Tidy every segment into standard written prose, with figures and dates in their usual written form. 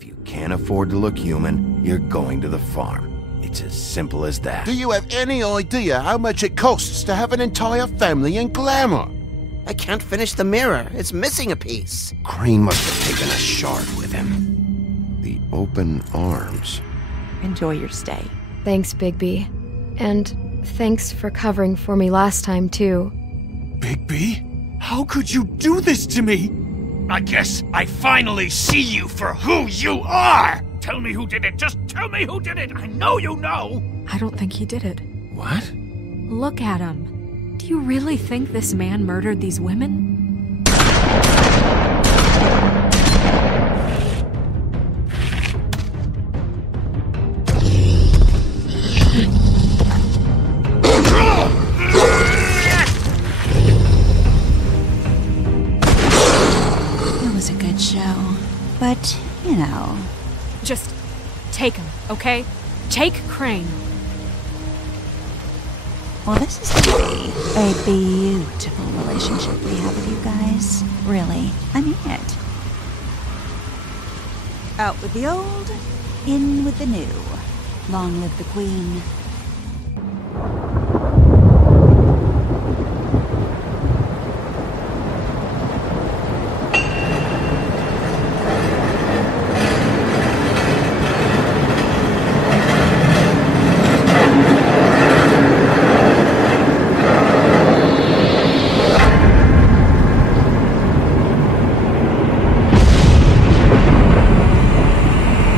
If you can't afford to look human, you're going to the farm. It's as simple as that. Do you have any idea how much it costs to have an entire family in glamour? I can't finish the mirror. It's missing a piece. Crane must have taken a shard with him. The open arms. Enjoy your stay. Thanks, Bigby. And thanks for covering for me last time, too. Bigby? How could you do this to me? I guess I finally see you for who you are! Tell me who did it! Just tell me who did it! I know you know! I don't think he did it. What? Look at him. Do you really think this man murdered these women? It was a good show, but, you know... Just take him, okay? Take Crane. Well, this is going to be a beautiful relationship we have with you guys. Really. I mean it. Out with the old, in with the new. Long live the Queen.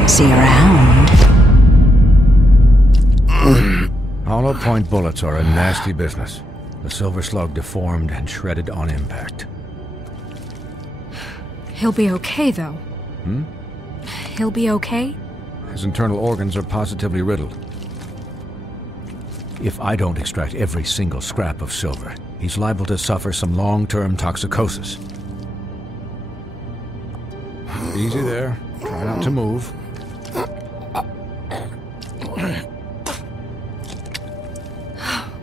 See you around. Hollow point bullets are a nasty business. The silver slug deformed and shredded on impact. He'll be okay, though. He'll be okay? His internal organs are positively riddled. If I don't extract every single scrap of silver, he's liable to suffer some long-term toxicosis. Easy there. Try not to move.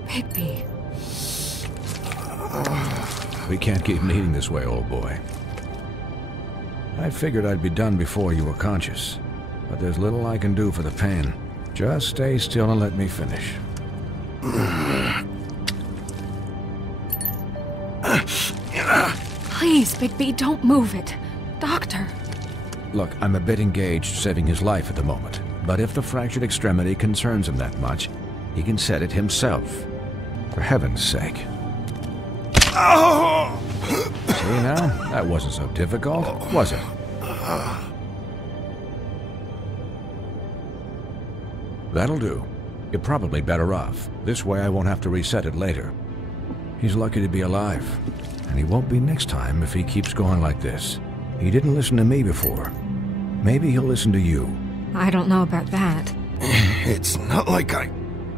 Bigby. We can't keep meeting this way, old boy. I figured I'd be done before you were conscious, but there's little I can do for the pain. Just stay still and let me finish. Please, Bigby, don't move it. Doctor. Look, I'm a bit engaged saving his life at the moment, but if the fractured extremity concerns him that much, he can set it himself. For heaven's sake. Oh! See now? That wasn't so difficult, was it? That'll do. You're probably better off. This way I won't have to reset it later. He's lucky to be alive, and he won't be next time if he keeps going like this. He didn't listen to me before. Maybe he'll listen to you. I don't know about that. It's not like I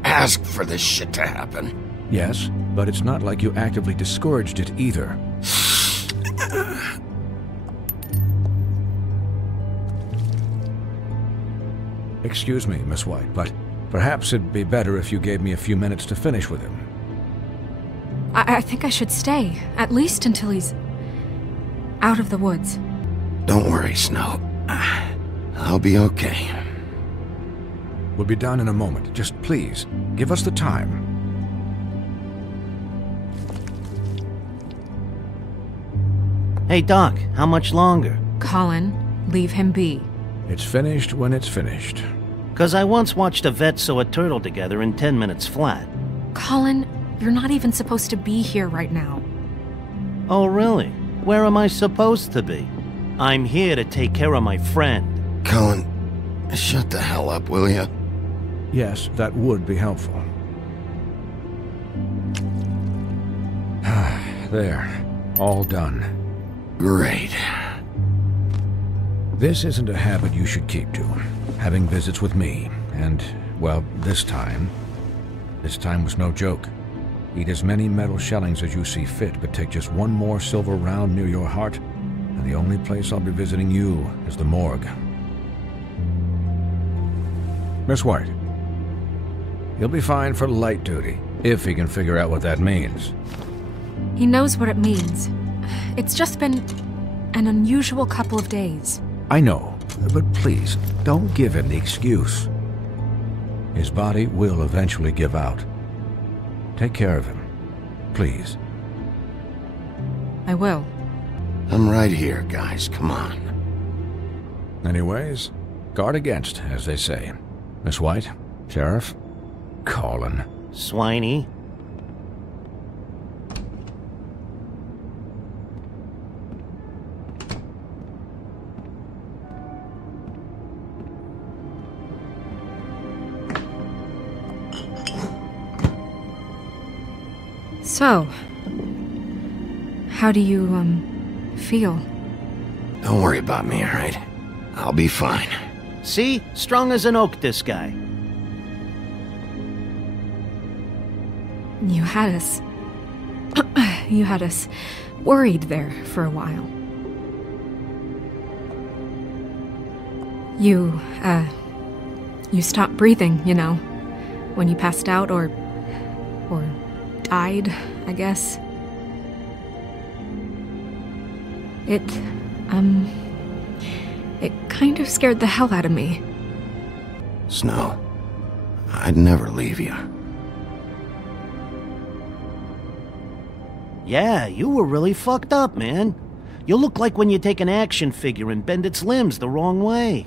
asked for this shit to happen. Yes, but it's not like you actively discouraged it either. Excuse me, Miss White, but perhaps it'd be better if you gave me a few minutes to finish with him. I think I should stay, at least until he's out of the woods. Don't worry, Snow. I'll be okay. We'll be done in a moment. Just please, give us the time. Hey, Doc, how much longer? Colin, leave him be. It's finished when it's finished. 'Cause I once watched a vet sew a turtle together in 10 minutes flat. Colin, you're not even supposed to be here right now. Oh, really? Where am I supposed to be? I'm here to take care of my friend. Colin, shut the hell up, will you? Yes, that would be helpful. There. All done. Great. This isn't a habit you should keep to. Having visits with me. And, well, this time was no joke. Eat as many metal shellings as you see fit, but take just one more silver round near your heart, and the only place I'll be visiting you is the morgue. Miss White, he'll be fine for light duty, if he can figure out what that means. He knows what it means. It's just been an unusual couple of days. I know, But please, don't give him the excuse. His body will eventually give out. Take care of him, please. I will. I'm right here, guys. Come on. Anyways, guard against, as they say. Miss White, Sheriff, Colin. Swiney. So, how do you, feel? Don't worry about me, all right? I'll be fine. See? Strong as an oak, this guy. You had us... you had us worried there for a while. You stopped breathing, you know, when you passed out or died, I guess. It kind of scared the hell out of me. Snow, I'd never leave you. Yeah, you were really fucked up, man. You look like when you take an action figure and bend its limbs the wrong way.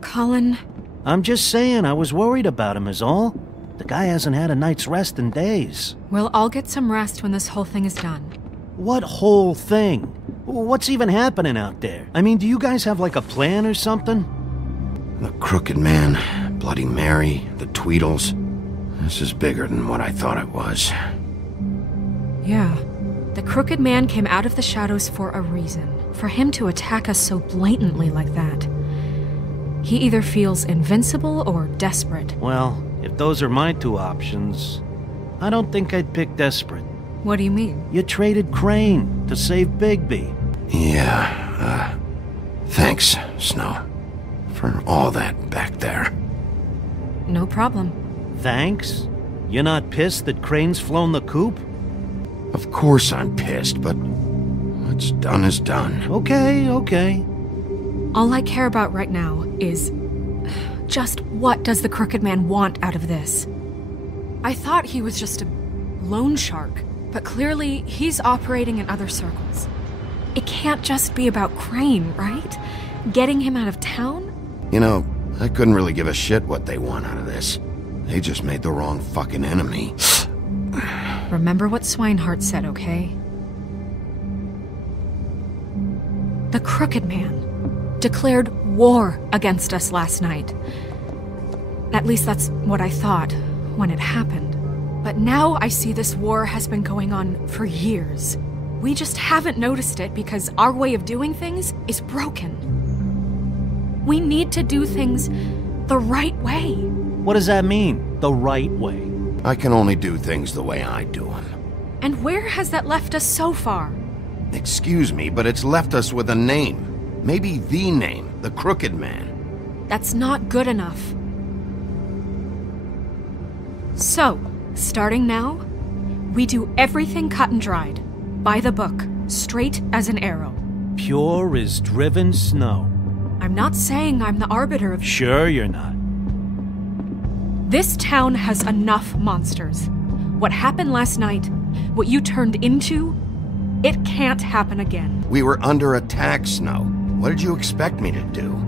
Colin... I'm just saying, I was worried about him is all. The guy hasn't had a night's rest in days. We'll all get some rest when this whole thing is done. What whole thing? What's even happening out there? I mean, do you guys have like a plan or something? The Crooked Man, Bloody Mary, the Tweedles. This is bigger than what I thought it was. Yeah. The Crooked Man came out of the shadows for a reason. For him to attack us so blatantly like that. He either feels invincible or desperate. Well, if those are my two options, I don't think I'd pick desperate. What do you mean? You traded Crane to save Bigby. Yeah, thanks, Snow, for all that back there. No problem. Thanks? You're not pissed that Crane's flown the coop? Of course I'm pissed, but what's done is done. Okay. All I care about right now is... just what does the Crooked Man want out of this? I thought he was just a loan shark, but clearly he's operating in other circles. It can't just be about Crane, right? Getting him out of town? You know, I couldn't really give a shit what they want out of this. They just made the wrong fucking enemy. Remember what Swinehart said, okay? The Crooked Man declared war against us last night. At least that's what I thought when it happened. But now I see this war has been going on for years. We just haven't noticed it because our way of doing things is broken. We need to do things the right way. What does that mean, the right way? I can only do things the way I do them. And where has that left us so far? Excuse me, but it's left us with a name. Maybe the name, the Crooked Man. That's not good enough. So, starting now, we do everything cut and dried. By the book, straight as an arrow. Pure as driven snow. I'm not saying I'm the arbiter of... Sure you're not. This town has enough monsters. What happened last night, what you turned into, it can't happen again. We were under attack, Snow. What did you expect me to do?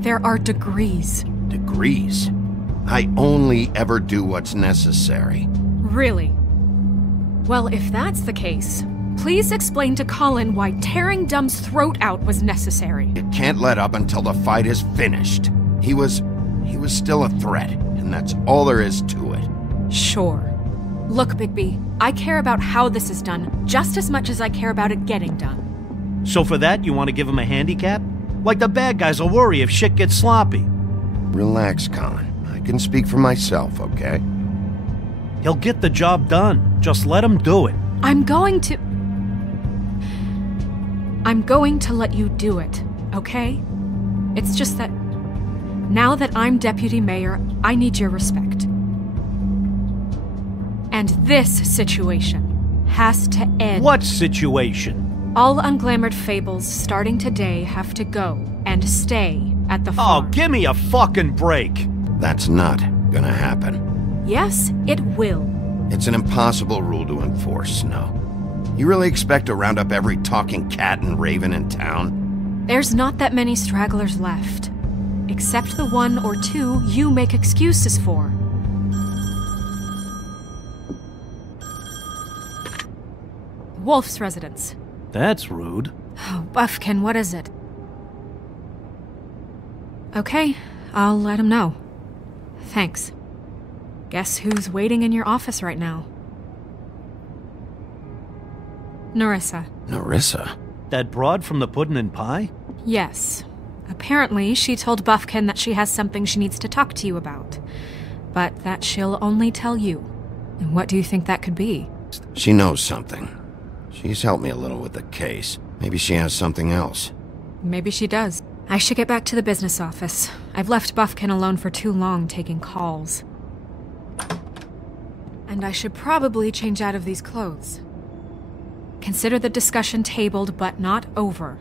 There are degrees. Degrees? I only ever do what's necessary. Really? Well, if that's the case, please explain to Colin why tearing Dumb's throat out was necessary. It can't let up until the fight is finished. He was still a threat, and that's all there is to it. Sure. Look, Bigby, I care about how this is done just as much as I care about it getting done. So for that, you want to give him a handicap? Like the bad guys will worry if shit gets sloppy. Relax, Colin. I can speak for myself, okay? He'll get the job done. Just let him do it. I'm going to let you do it, okay? It's just that now that I'm deputy mayor, I need your respect. And this situation has to end. What situation? All unglamored fables starting today have to go and stay at the Oh, farm. give me a fucking break. That's not gonna happen. Yes, it will. It's an impossible rule to enforce, Snow. You really expect to round up every talking cat and raven in town? There's not that many stragglers left. Except the one or two you make excuses for. Wolf's residence. That's rude. Oh, Buffkin, what is it? Okay, I'll let him know. Thanks. Guess who's waiting in your office right now? Nerissa. Nerissa? That broad from the puddin' and pie? Yes. Apparently, she told Buffkin that she has something she needs to talk to you about. But that she'll only tell you. And what do you think that could be? She knows something. She's helped me a little with the case. Maybe she has something else. Maybe she does. I should get back to the business office. I've left Buffkin alone for too long taking calls. And I should probably change out of these clothes. Consider the discussion tabled but not over.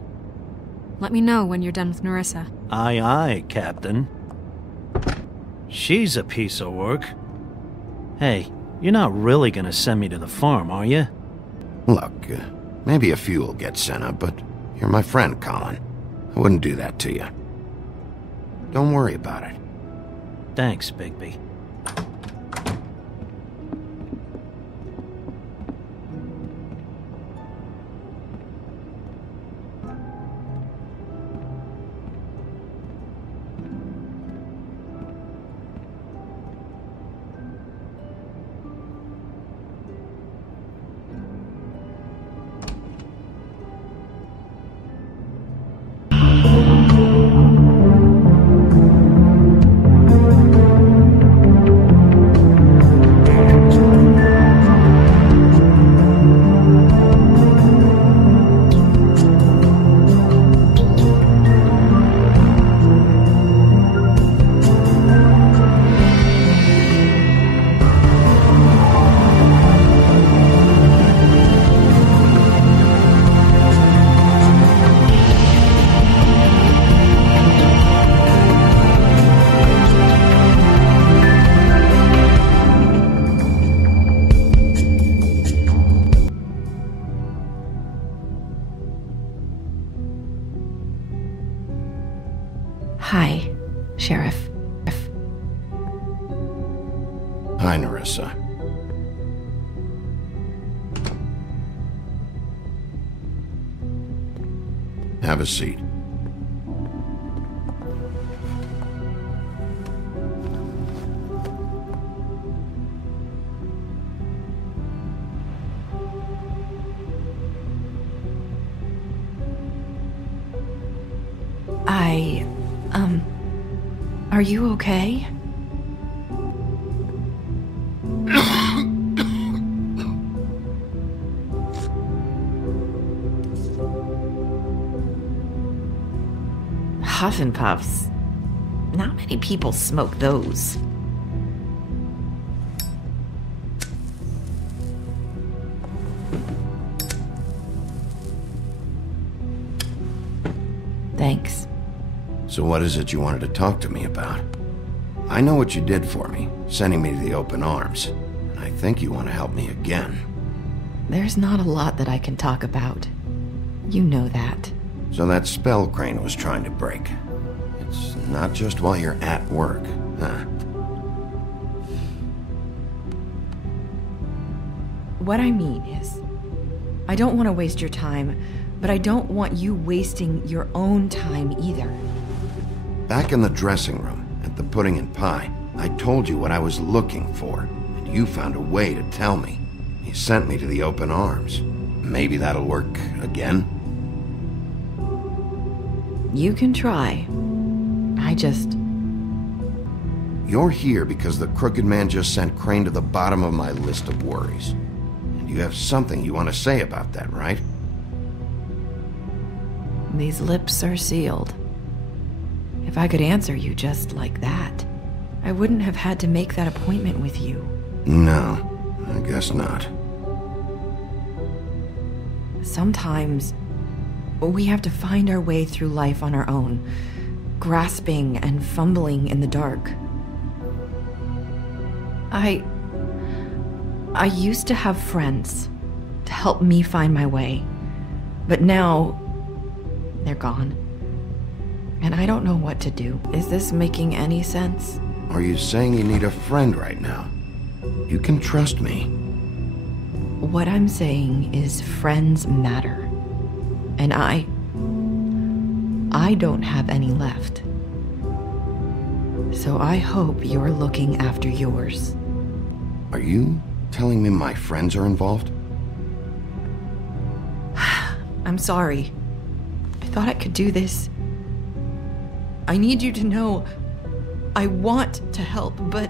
Let me know when you're done with Nerissa. Aye, aye, Captain. She's a piece of work. Hey, you're not really gonna send me to the farm, are you? Look, maybe a few will get sent up, but you're my friend, Colin. I wouldn't do that to you. Don't worry about it. Thanks, Bigby. Hi, Sheriff. Hi, Nerissa. Have a seat. Are you okay? Huff and puffs. Not many people smoke those. Thanks. So what is it you wanted to talk to me about? I know what you did for me, sending me to the open arms. And I think you want to help me again. There's not a lot that I can talk about. You know that. So that spell Crane was trying to break. It's not just while you're at work, huh? What I mean is, I don't want to waste your time, but I don't want you wasting your own time either. Back in the dressing room, at the pudding and pie, I told you what I was looking for, and you found a way to tell me. You sent me to the open arms. Maybe that'll work again? You can try. You're here because the Crooked Man just sent Crane to the bottom of my list of worries. And you have something you want to say about that, right? These lips are sealed. If I could answer you just like that, I wouldn't have had to make that appointment with you. No, I guess not. Sometimes, we have to find our way through life on our own. grasping and fumbling in the dark. I used to have friends to help me find my way, but now they're gone. And I don't know what to do. Is this making any sense? Are you saying you need a friend right now? You can trust me. What I'm saying is friends matter. And I don't have any left. So I hope you're looking after yours. Are you telling me my friends are involved? I'm sorry. I thought I could do this. I need you to know I want to help, but...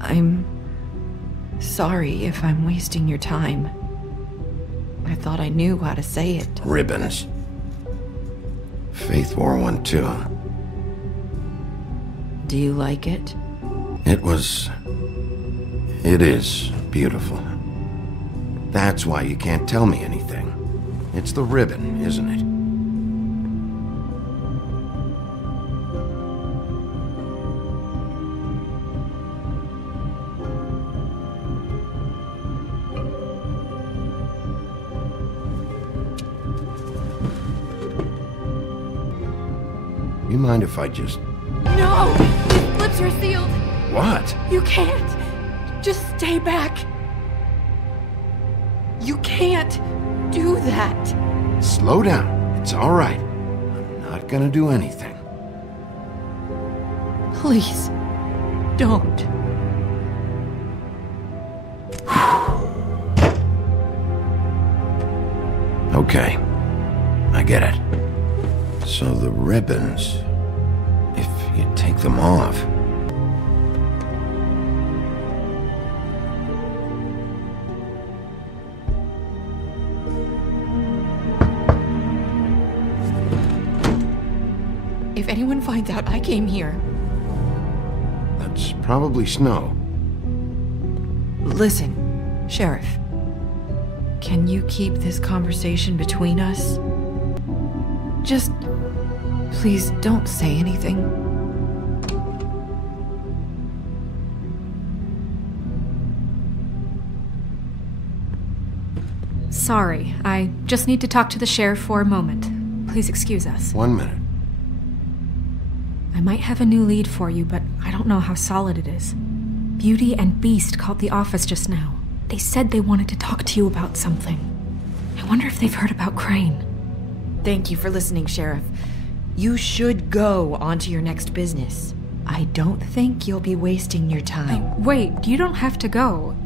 I'm sorry if I'm wasting your time. I thought I knew how to say it. Ribbons. Faith wore one too. Do you like it? It is beautiful. That's why you can't tell me anything. It's the ribbon, isn't it? You mind if I just... No! His lips are sealed! What? You can't! Just stay back! You can't do that! Slow down. It's all right. I'm not gonna do anything. Please, don't. Okay. I get it. So the ribbons... if you take them off... If anyone finds out I came here... That's probably Snow. Listen, Sheriff. Can you keep this conversation between us? Just... please don't say anything. Sorry, I just need to talk to the sheriff for a moment. Please excuse us. 1 minute. I might have a new lead for you, but I don't know how solid it is. Beauty and Beast called the office just now. They said they wanted to talk to you about something. I wonder if they've heard about Crane. Thank you for listening, Sheriff. You should go on to your next business. I don't think you'll be wasting your time. Wait, you don't have to go.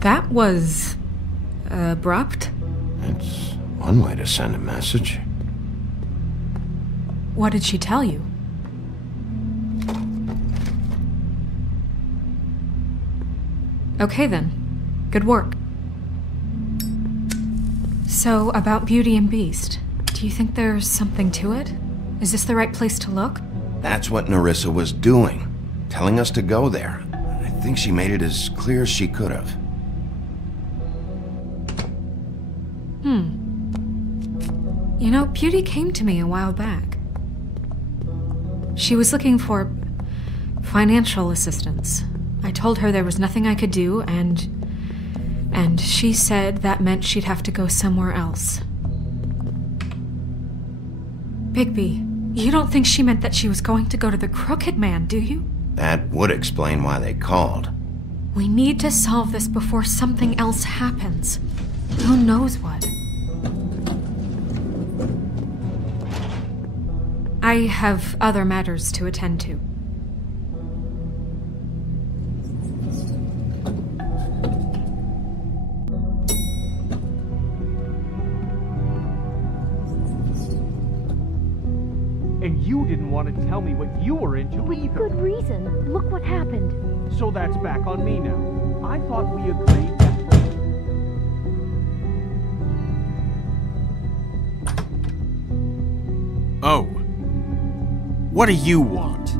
That was... abrupt? It's one way to send a message. What did she tell you? Okay then. Good work. So, about Beauty and Beast, do you think there's something to it? Is this the right place to look? That's what Nerissa was doing. Telling us to go there. I think she made it as clear as she could have. You know, Beauty came to me a while back. She was looking for financial assistance. I told her there was nothing I could do, and she said that meant she'd have to go somewhere else. Bigby, you don't think she meant that she was going to go to the Crooked Man, do you? That would explain why they called. We need to solve this before something else happens. Who knows what? I have other matters to attend to. And you didn't want to tell me what you were into either. Good reason. Look what happened. So that's back on me now. I thought we agreed that... Oh. What do you want?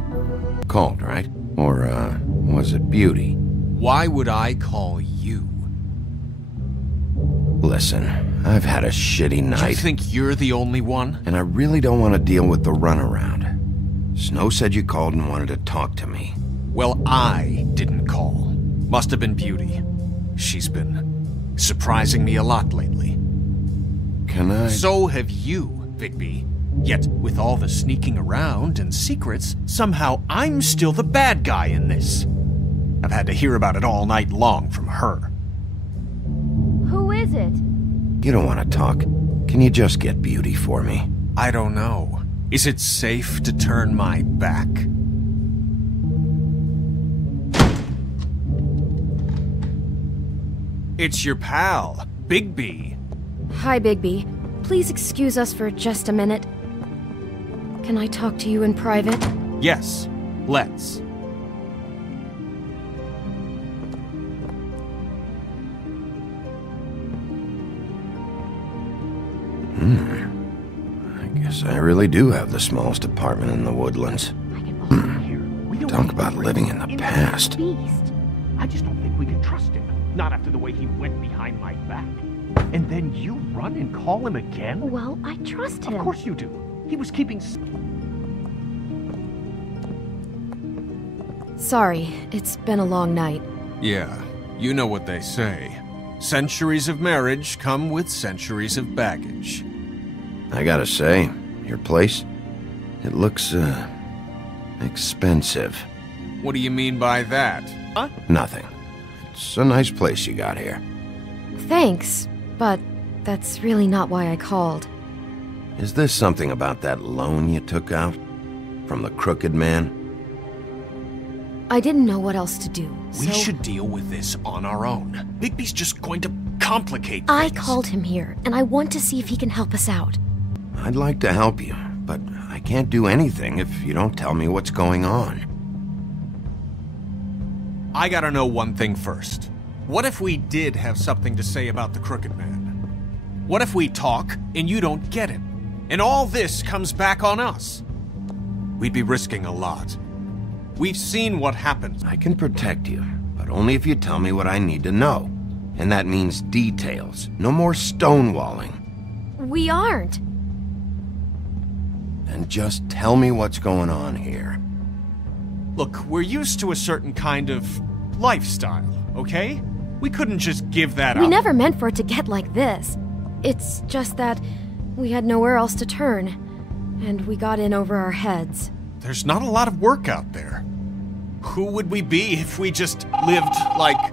Called, right? Or, was it Beauty? Why would I call you? Listen, I've had a shitty night. You think you're the only one? And I really don't want to deal with the runaround. Snow said you called and wanted to talk to me. Well, I didn't call. Must have been Beauty. She's been surprising me a lot lately. Can I? So have you, Bigby. Yet, with all the sneaking around and secrets, somehow I'm still the bad guy in this. I've had to hear about it all night long from her. Who is it? You don't want to talk. Can you just get Beauty for me? I don't know. Is it safe to turn my back? It's your pal, Bigby. Hi, Bigby. Please excuse us for just a minute. Can I talk to you in private? Yes, let's. I guess I really do have the smallest apartment in the woodlands. Talk about living in the past. Beast. I just don't think we can trust him. Not after the way he went behind my back. And then you run and call him again? Well, I trust him. Of course you do. He was keeping... Sorry, it's been a long night. Yeah, you know what they say. Centuries of marriage come with centuries of baggage. I gotta say, your place, it looks, expensive. What do you mean by that? Huh? Nothing. It's a nice place you got here. Thanks, but that's really not why I called. Is this something about that loan you took out? From the Crooked Man? I didn't know what else to do, We so should deal with this on our own. Bigby's just going to complicate things. I called him here, and I want to see if he can help us out. I'd like to help you, but I can't do anything if you don't tell me what's going on. I gotta know one thing first. What if we did have something to say about the Crooked Man? What if we talk and you don't get him? And all this comes back on us? We'd be risking a lot. We've seen what happens. I can protect you, but only if you tell me what I need to know. And that means details. No more stonewalling. We aren't. And just tell me what's going on here. Look, we're used to a certain kind of lifestyle, okay? We couldn't just give that up. We never meant for it to get like this. It's just that we had nowhere else to turn, and we got in over our heads. There's not a lot of work out there. Who would we be if we just lived like...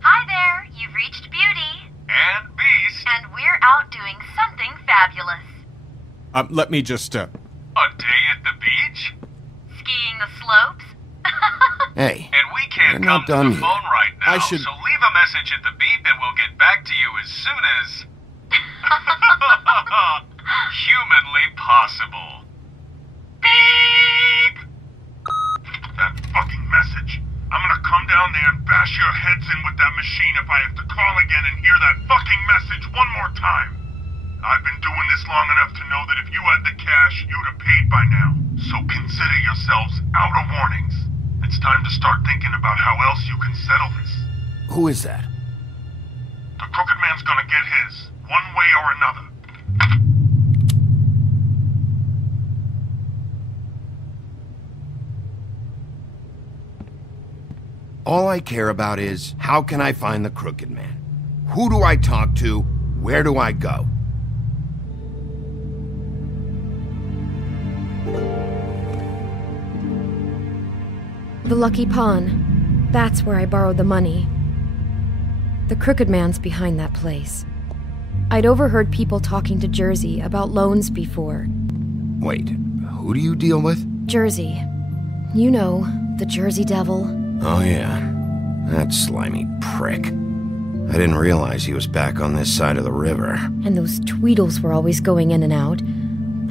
Hi there, you've reached Beauty. And Beast. And we're out doing something fabulous. Let me just, A day at the beach? Skiing the slopes? Hey, And we can't we're not done come to the here. phone right now, I should- so leave a message at the beep and we'll get back to you as soon as... humanly possible. Beep! That fucking message. I'm gonna come down there and bash your heads in with that machine if I have to call again and hear that fucking message one more time. I've been doing this long enough to know that if you had the cash, you'd have paid by now. So consider yourselves out of warnings. It's time to start thinking about how else you can settle this. Who is that? The Crooked Man's gonna get his, one way or another. All I care about is, how can I find the Crooked Man? Who do I talk to? Where do I go? The Lucky Pawn. That's where I borrowed the money. The Crooked Man's behind that place. I'd overheard people talking to Jersey about loans before. Wait, who do you deal with? Jersey. You know, the Jersey Devil. Oh yeah, that slimy prick. I didn't realize he was back on this side of the river. And those Tweedles were always going in and out.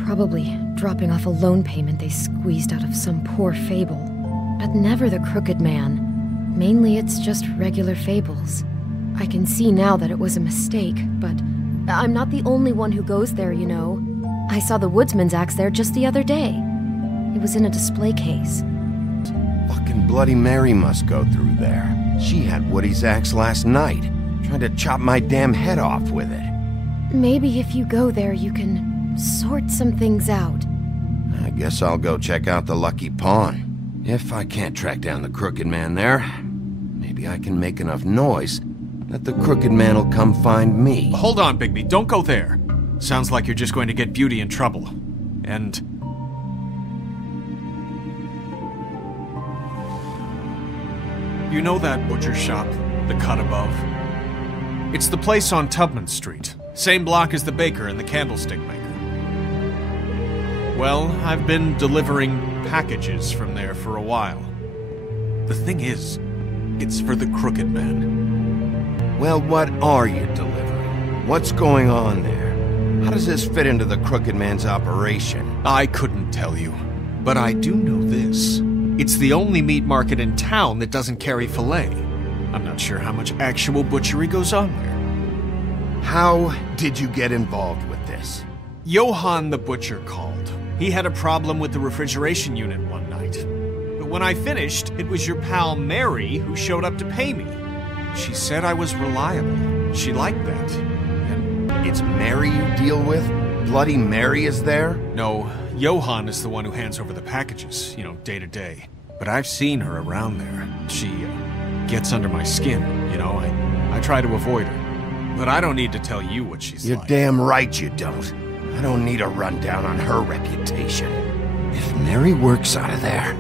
Probably dropping off a loan payment they squeezed out of some poor Fable. But never the Crooked Man. Mainly it's just regular fables. I can see now that it was a mistake, but I'm not the only one who goes there, you know. I saw the woodsman's axe there just the other day. It was in a display case. Fucking Bloody Mary must go through there. She had Woody's axe last night, trying to chop my damn head off with it. Maybe if you go there, you can sort some things out. I guess I'll go check out the Lucky Pawn. If I can't track down the Crooked Man there, maybe I can make enough noise that the Crooked Man will come find me. Hold on, Bigby, don't go there. Sounds like you're just going to get Beauty in trouble. And... you know that butcher shop, the cut above? It's the place on Tubman Street. Same block as the baker and the candlestick maker. Well, I've been delivering packages from there for a while. The thing is, it's for the Crooked Man. Well, what are you delivering? What's going on there? How does this fit into the Crooked Man's operation? I couldn't tell you, but I do know this. It's the only meat market in town that doesn't carry filet. I'm not sure how much actual butchery goes on there. How did you get involved with this? Johann the butcher called. He had a problem with the refrigeration unit one night. But when I finished, it was your pal Mary who showed up to pay me. She said I was reliable. She liked that. And it's Mary you deal with? Bloody Mary is there? No, Johann is the one who hands over the packages, you know, day to day. But I've seen her around there. She gets under my skin, you know. I try to avoid her. But I don't need to tell you what she's like. You're damn right you don't. I don't need a rundown on her reputation. If Mary works out of there,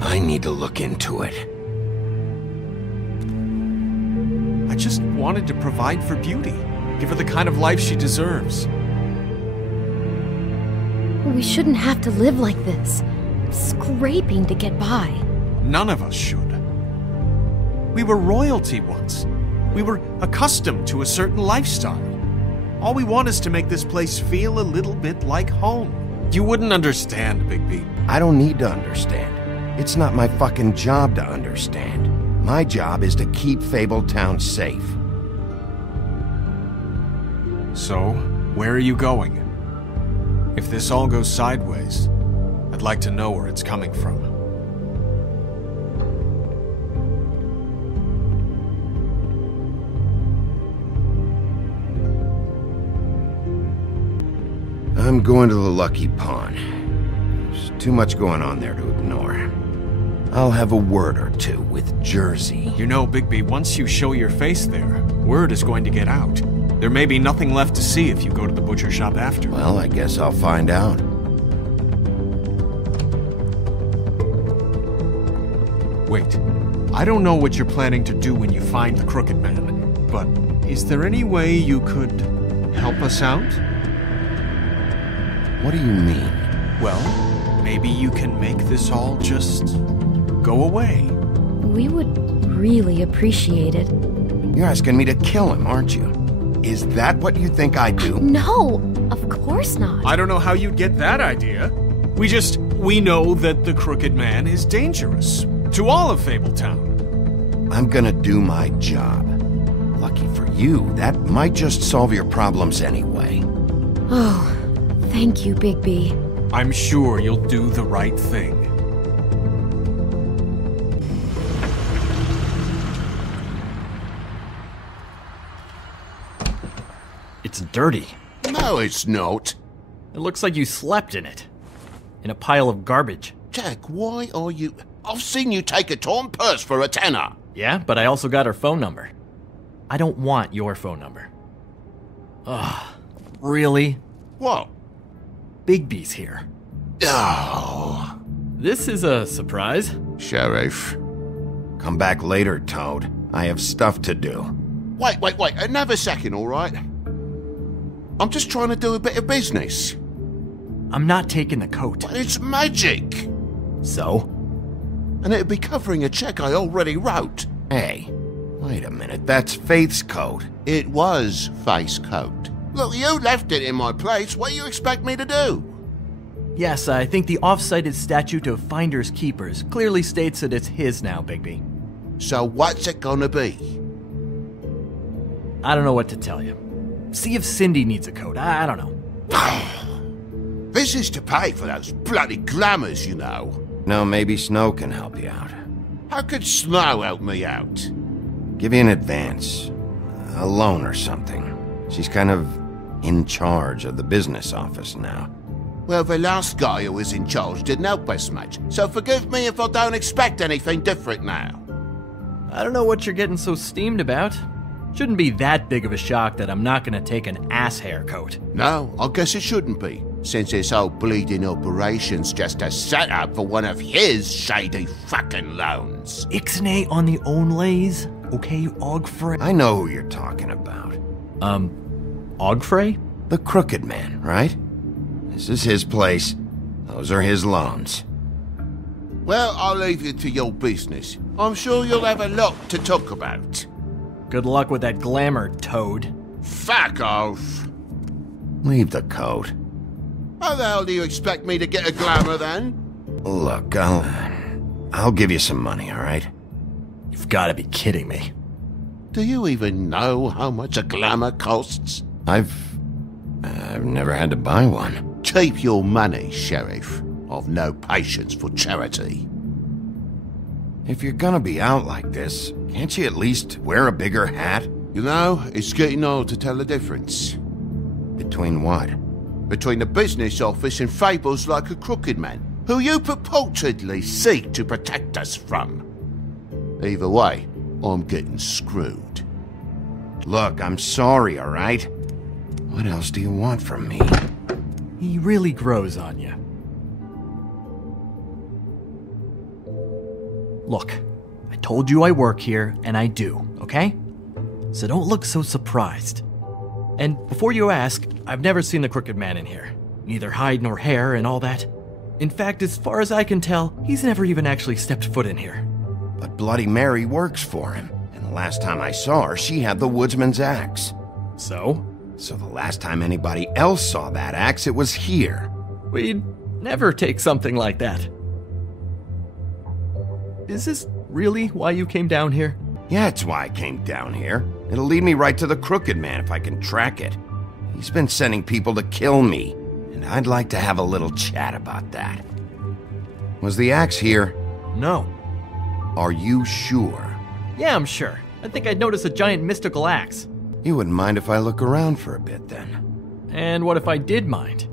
I need to look into it. I just wanted to provide for Beauty. Give her the kind of life she deserves. We shouldn't have to live like this, scraping to get by. None of us should. We were royalty once. We were accustomed to a certain lifestyle. All we want is to make this place feel a little bit like home. You wouldn't understand, Bigby. I don't need to understand. It's not my fucking job to understand. My job is to keep Fabletown safe. So, where are you going? If this all goes sideways, I'd like to know where it's coming from. I'm going to the Lucky Pawn. There's too much going on there to ignore. I'll have a word or two with Jersey. You know, Bigby, once you show your face there, word is going to get out. There may be nothing left to see if you go to the butcher shop after. Well, I guess I'll find out. Wait, I don't know what you're planning to do when you find the Crooked Man, but is there any way you could help us out? What do you mean? Well, maybe you can make this all just go away. We would really appreciate it. You're asking me to kill him, aren't you? Is that what you think I do? No, of course not. I don't know how you'd get that idea. We know that the Crooked Man is dangerous. To all of Fabletown. I'm gonna do my job. Lucky for you, that might just solve your problems anyway. Oh, thank you, Bigby. I'm sure you'll do the right thing. It's dirty. No, it's not. It looks like you slept in it. In a pile of garbage. Jack, why are you... I've seen you take a torn purse for a tenner. Yeah, but I also got her phone number. I don't want your phone number. Ugh. Really? What? Bigby's here. Oh. This is a surprise. Sheriff. Come back later, Toad. I have stuff to do. Wait. Another second, all right? I'm just trying to do a bit of business. I'm not taking the coat. But it's magic. So? And it'd be covering a check I already wrote. Hey, wait a minute. That's Faith's coat. It was Faith's coat. Look, you left it in my place. What do you expect me to do? Yes, I think the off-cited statute of Finders Keepers clearly states that it's his now, Bigby. So what's it gonna be? I don't know what to tell you. See if Cindy needs a coat. I don't know. This is to pay for those bloody glamours, you know. No, maybe Snow can help you out. How could Snow help me out? Give you an advance. A loan or something. She's kind of in charge of the business office now. Well, the last guy who was in charge didn't help us much, so forgive me if I don't expect anything different now. I don't know what you're getting so steamed about. Shouldn't be that big of a shock that I'm not gonna take an ass haircoat. No, I guess it shouldn't be, since this whole bleeding operation's just a setup for one of his shady fucking loans. Ixnay on the onlays, okay, Ogfrey? I know who you're talking about. Ogfrey? The Crooked Man, right? This is his place. Those are his loans. Well, I'll leave you to your business. I'm sure you'll have a lot to talk about. Good luck with that glamour, Toad. Fuck off. Leave the coat. How the hell do you expect me to get a glamour then? Look, I'll give you some money, all right? You've got to be kidding me. Do you even know how much a glamour costs? I've never had to buy one. Keep your money, Sheriff. I've no patience for charity. If you're gonna be out like this, can't you at least wear a bigger hat? You know, it's getting hard to tell the difference. Between what? Between the business office and fables like a Crooked Man, who you purportedly seek to protect us from. Either way, I'm getting screwed. Look, I'm sorry, all right? What else do you want from me? He really grows on you. Look, I told you I work here, and I do, okay? So don't look so surprised. And before you ask, I've never seen the Crooked Man in here. Neither hide nor hair and all that. In fact, as far as I can tell, he's never even actually stepped foot in here. But Bloody Mary works for him, and the last time I saw her, she had the woodsman's axe. So? So the last time anybody else saw that axe, it was here. We'd never take something like that. Is this really why you came down here? Yeah, it's why I came down here. It'll lead me right to the Crooked Man if I can track it. He's been sending people to kill me, and I'd like to have a little chat about that. Was the axe here? No. Are you sure? Yeah, I'm sure. I think I'd notice a giant mystical axe. You wouldn't mind if I look around for a bit, then? And what if I did mind?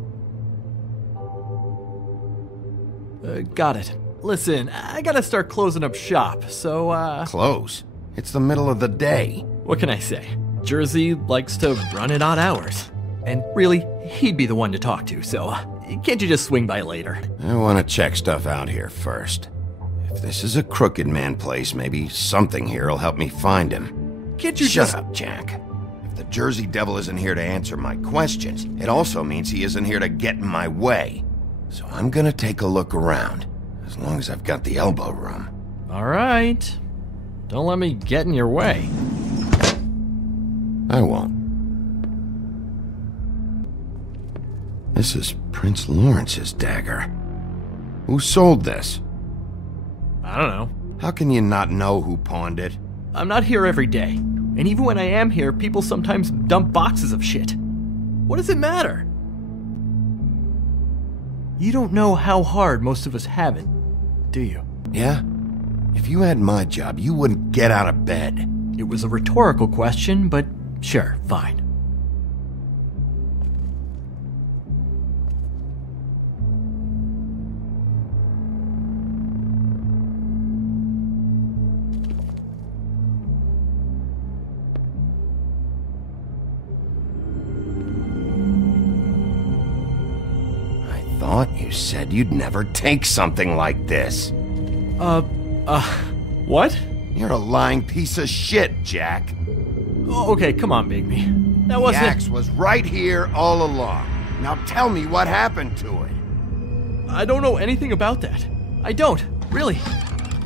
Got it. Listen, I gotta start closing up shop, so, Close? It's the middle of the day. What can I say? Jersey likes to run at odd hours. And really, he'd be the one to talk to, so can't you just swing by later? I want to check stuff out here first. If this is a Crooked Man place, maybe something here will help me find him. Can't you Shut up, Jack. If the Jersey Devil isn't here to answer my questions, it also means he isn't here to get in my way. So I'm gonna take a look around, as long as I've got the elbow room. All right. Don't let me get in your way. I won't. This is Prince Lawrence's dagger. Who sold this? I don't know. How can you not know who pawned it? I'm not here every day. And even when I am here, people sometimes dump boxes of shit. What does it matter? You don't know how hard most of us have it, do you? Yeah? If you had my job, you wouldn't get out of bed. It was a rhetorical question, but sure, fine. Thought you said you'd never take something like this. What? You're a lying piece of shit, Jack. Oh, okay, come on, Bigby. That wasn't... The axe was right here all along. Now tell me what happened to it. I don't know anything about that. I don't, really.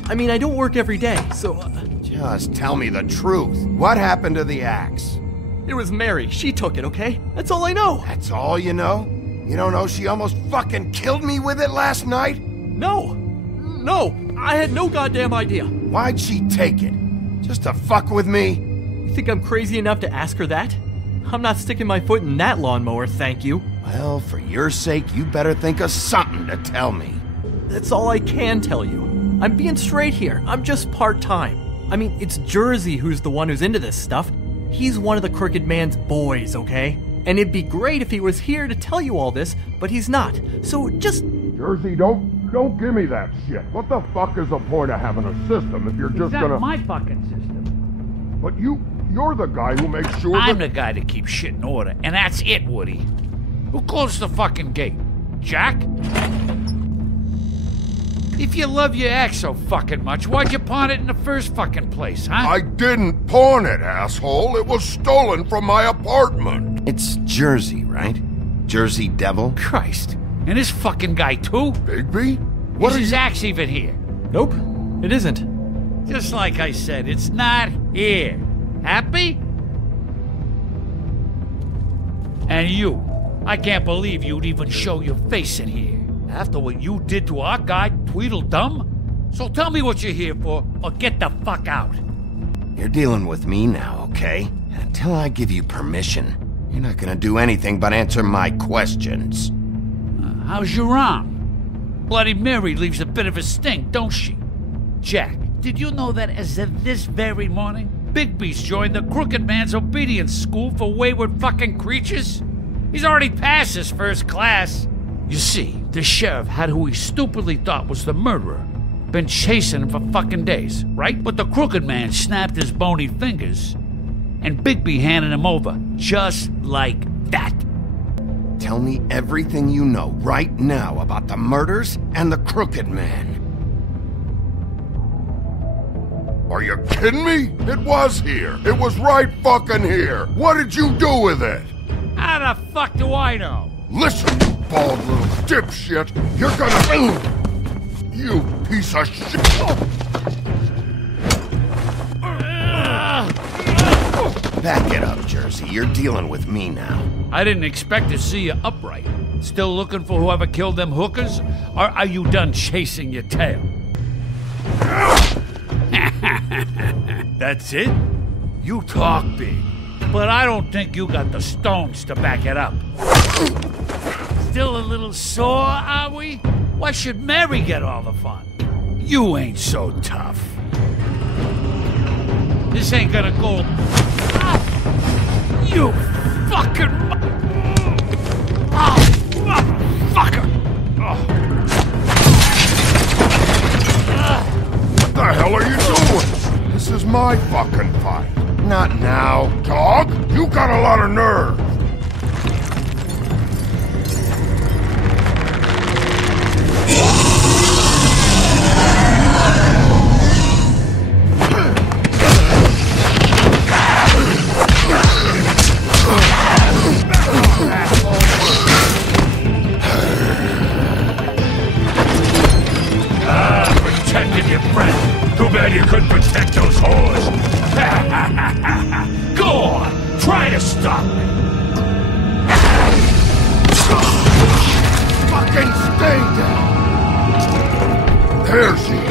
I mean, I don't work every day, so... Just tell me the truth. What happened to the axe? It was Mary. She took it, okay? That's all I know. That's all you know? You don't know she almost fucking killed me with it last night? No! No! I had no goddamn idea. Why'd she take it? Just to fuck with me? You think I'm crazy enough to ask her that? I'm not sticking my foot in that lawnmower, thank you. Well, for your sake, you better think of something to tell me. That's all I can tell you. I'm being straight here. I'm just part-time. I mean, it's Jersey who's the one who's into this stuff. He's one of the Crooked Man's boys, okay? And it'd be great if he was here to tell you all this, but he's not. So just... Jersey, don't give me that shit. What the fuck is the point of having a system if you're just gonna... That's my fucking system. But you're the guy who makes sure I'm the guy that keeps shit in order, and that's it, Woody. Who closed the fucking gate? Jack? If you love your ex so fucking much, why'd you pawn it in the first fucking place, huh? I didn't pawn it, asshole. It was stolen from my apartment. It's Jersey, right? Jersey Devil? Christ. And this fucking guy, too? Bigby? What is his axe even here? Nope, it isn't. Just like I said, it's not here. Happy? And you. I can't believe you'd even show your face in here. After what you did to our guy, Tweedledum? So tell me what you're here for, or get the fuck out. You're dealing with me now, okay? Until I give you permission, you're not gonna do anything but answer my questions. How's your arm? Bloody Mary leaves a bit of a stink, don't she? Jack, did you know that as of this very morning, Bigby's joined the Crooked Man's obedience school for wayward fucking creatures? He's already passed his first class. You see, the sheriff had who he stupidly thought was the murderer. Been chasing him for fucking days, right? But the Crooked Man snapped his bony fingers, and Bigby handed him over, just like that. Tell me everything you know right now about the murders and the Crooked Man. Are you kidding me? It was here. It was right fucking here. What did you do with it? How the fuck do I know? Listen, you bald little dipshit. You're gonna... You piece of shit. Back it up, Jersey. You're dealing with me now. I didn't expect to see you upright. Still looking for whoever killed them hookers? Or are you done chasing your tail? That's it? You talk big, but I don't think you got the stones to back it up. Still a little sore, are we? Why should Mary get all the fun? You ain't so tough. This ain't gonna go... You fucking... fucker! What the hell are you doing? This is my fucking fight. Not now. Dog, you got a lot of nerve. Protected your friend. Too bad you couldn't protect those whores. Go on, try to stop me. Fucking stay down. There she is.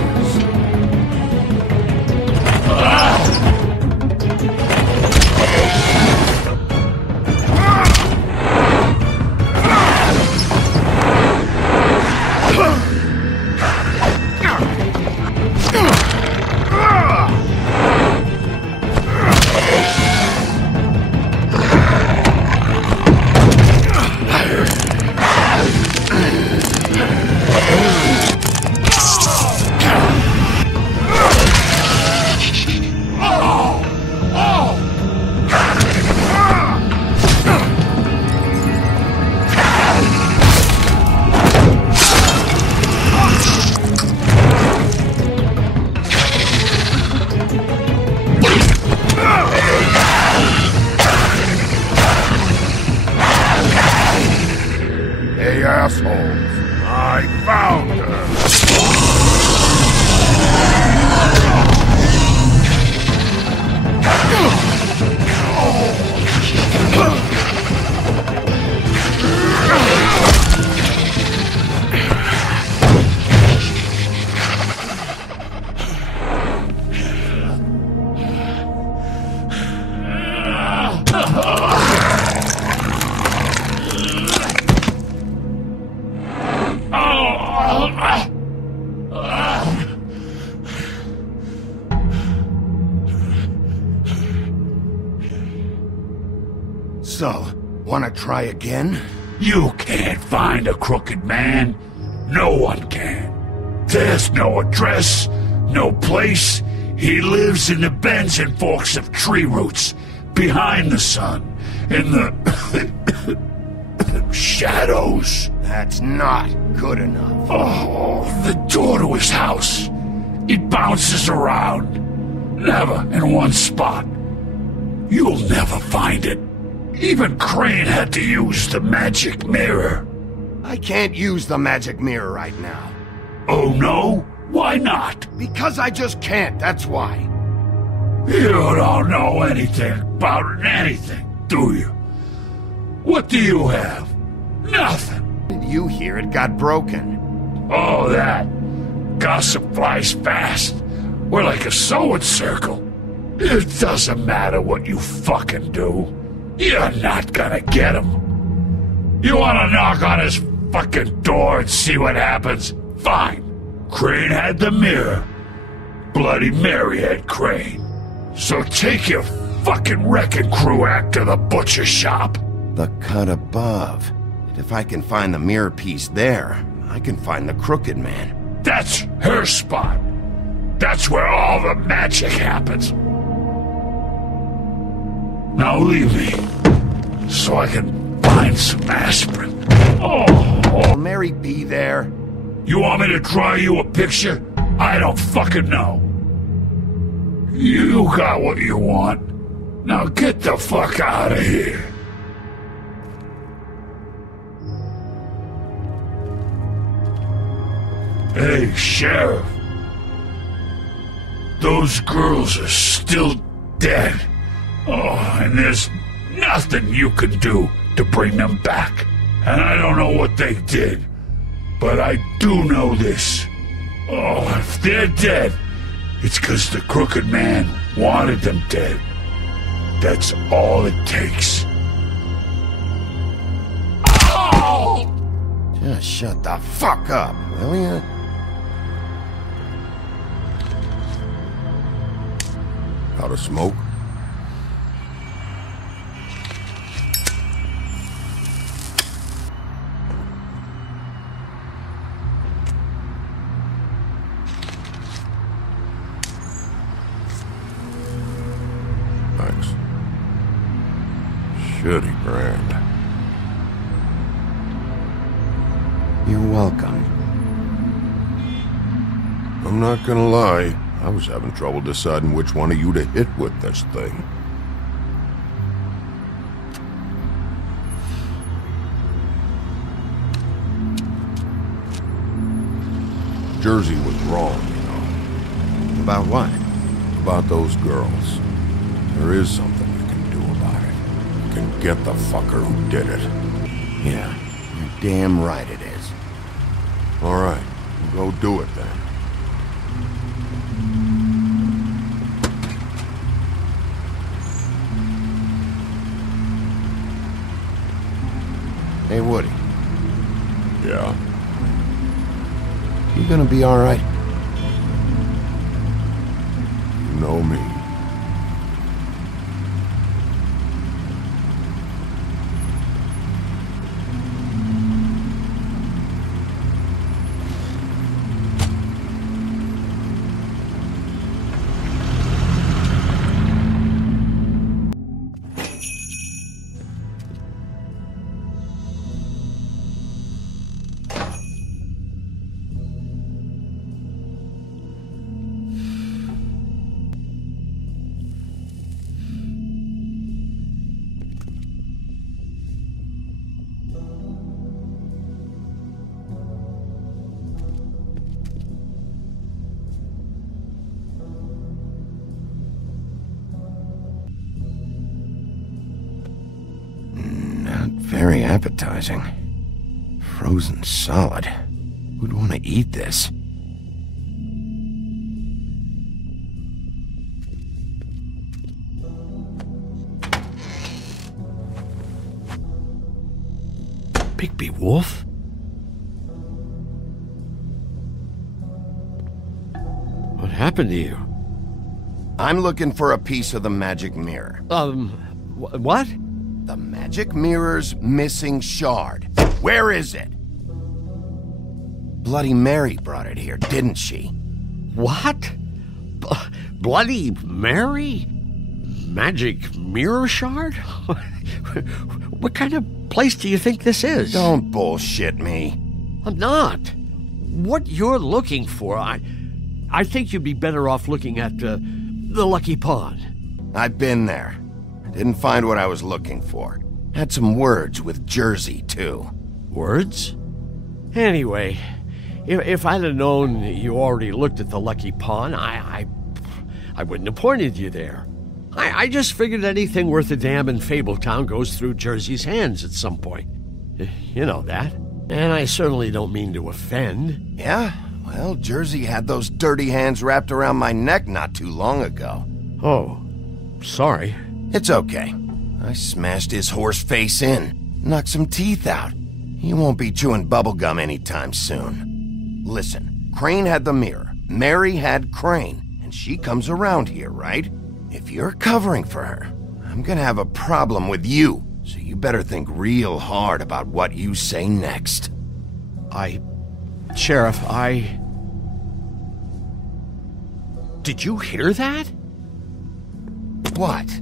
So, wanna try again? You can't find a crooked man. No one can. There's no address, no place. He lives in the bends and forks of tree roots, behind the sun, in the shadows. That's not good enough. Oh, the door to his house. It bounces around, never in one spot. You'll never find it. Even Crane had to use the magic mirror. I can't use the magic mirror right now. Oh no? Why not? Because I just can't, that's why. You don't know anything about anything, do you? What do you have? Nothing. You hear it got broken. Oh, that. Gossip flies fast. We're like a sewing circle. It doesn't matter what you fucking do. You're not gonna get him. You wanna knock on his fucking door and see what happens? Fine. Crane had the mirror. Bloody Mary had Crane. So take your fucking wrecking crew act to the butcher shop. The cut above. If I can find the mirror piece there, I can find the Crooked Man. That's her spot. That's where all the magic happens. Now leave me, so I can find some aspirin. Will Mary be there? You want me to draw you a picture? I don't fucking know. You got what you want. Now get the fuck out of here. Hey, Sheriff. Those girls are still dead. Oh, and there's nothing you can do to bring them back. And I don't know what they did, but I do know this. Oh, if they're dead, it's because the Crooked Man wanted them dead. That's all it takes. Oh! Just shut the fuck up, will ya? Out of smoke? Thanks. Shitty brand. You're welcome. I'm not gonna lie. I was having trouble deciding which one of you to hit with this thing. Jersey was wrong, you know. About what? About those girls. There is something you can do about it. You can get the fucker who did it. Yeah, you're damn right it is. All right, we'll go do it then. Hey, Woody. Yeah? You gonna be all right? You know me. Very appetizing. Frozen solid. Who'd want to eat this? Bigby Wolf? What happened to you? I'm looking for a piece of the magic mirror. What? The magic mirror's missing shard. Where is it? Bloody Mary brought it here, didn't she? What? Bloody Mary? Magic mirror shard? What kind of place do you think this is? Don't bullshit me. I'm not. What you're looking for, I think you'd be better off looking at the Lucky Pawn. I've been there. Didn't find what I was looking for. Had some words with Jersey, too. Words? Anyway, if I'd have known you already looked at the Lucky Pawn, I wouldn't have pointed you there. I just figured anything worth a damn in Fabletown goes through Jersey's hands at some point. You know that. And I certainly don't mean to offend. Yeah? Well, Jersey had those dirty hands wrapped around my neck not too long ago. Oh, sorry. It's okay. I smashed his horse face in, knocked some teeth out. He won't be chewing bubblegum anytime soon. Listen, Crane had the mirror, Mary had Crane, and she comes around here, right? If you're covering for her, I'm gonna have a problem with you, so you better think real hard about what you say next. Sheriff, Did you hear that? What?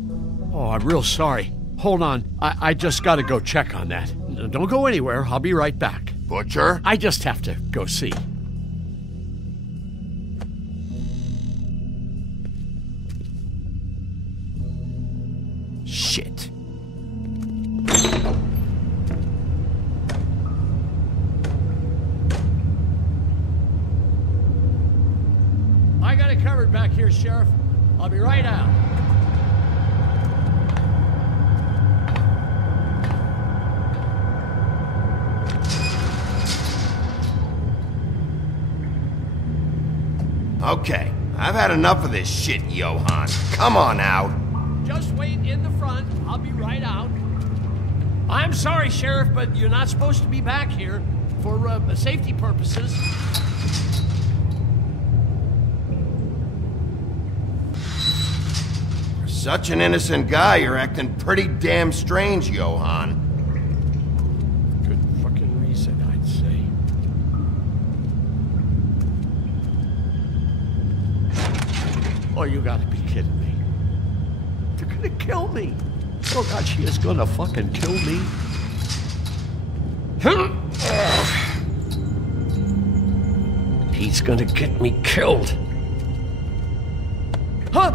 Oh, I'm real sorry. Hold on, I just gotta go check on that. Don't go anywhere, I'll be right back. Butcher? I just have to go see. Shit. I got it covered back here, Sheriff. I'll be right out. Okay, I've had enough of this shit, Johan. Come on out. Just wait in the front. I'll be right out. I'm sorry, Sheriff, but you're not supposed to be back here for safety purposes. For such an innocent guy, you're acting pretty damn strange, Johan. Good fucking reason, I'd say. Oh, you gotta be kidding me. They're gonna kill me. Oh God, she is gonna fucking kill me. He's gonna get me killed. Huh?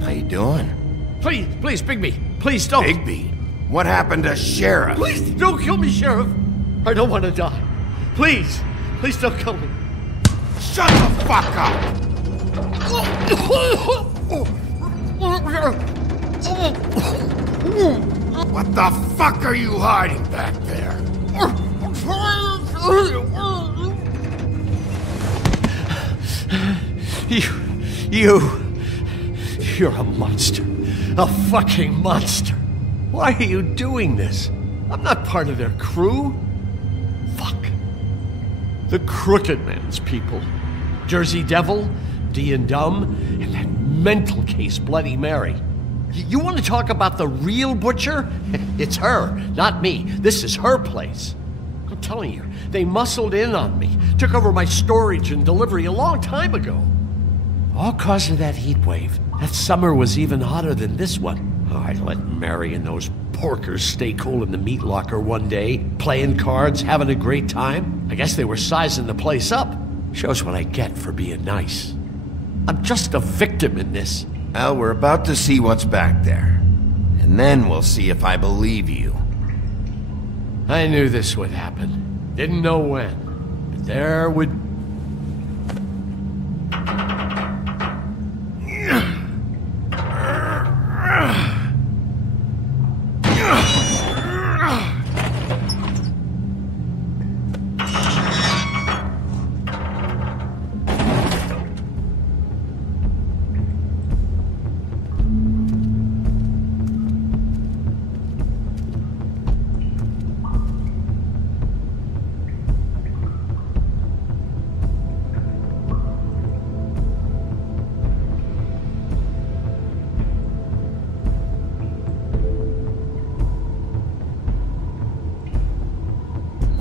How you doing? Please, Bigby. Please don't. Bigby? What happened to Sheriff? Please don't kill me, Sheriff. I don't want to die. Please don't kill me. Shut the fuck up! What the fuck are you hiding back there? You're a monster. A fucking monster. Why are you doing this? I'm not part of their crew. Fuck. The Crooked Man's people. Jersey Devil, D and Dumb, and that mental case, Bloody Mary. You want to talk about the real butcher? It's her, not me. This is her place. I'm telling you, they muscled in on me, took over my storage and delivery a long time ago. All cause of that heat wave. That summer was even hotter than this one. Oh, I let Mary and those porkers stay cool in the meat locker one day, playing cards, having a great time. I guess they were sizing the place up. Shows what I get for being nice. I'm just a victim in this. Well, we're about to see what's back there. And then we'll see if I believe you. I knew this would happen. Didn't know when. But there would...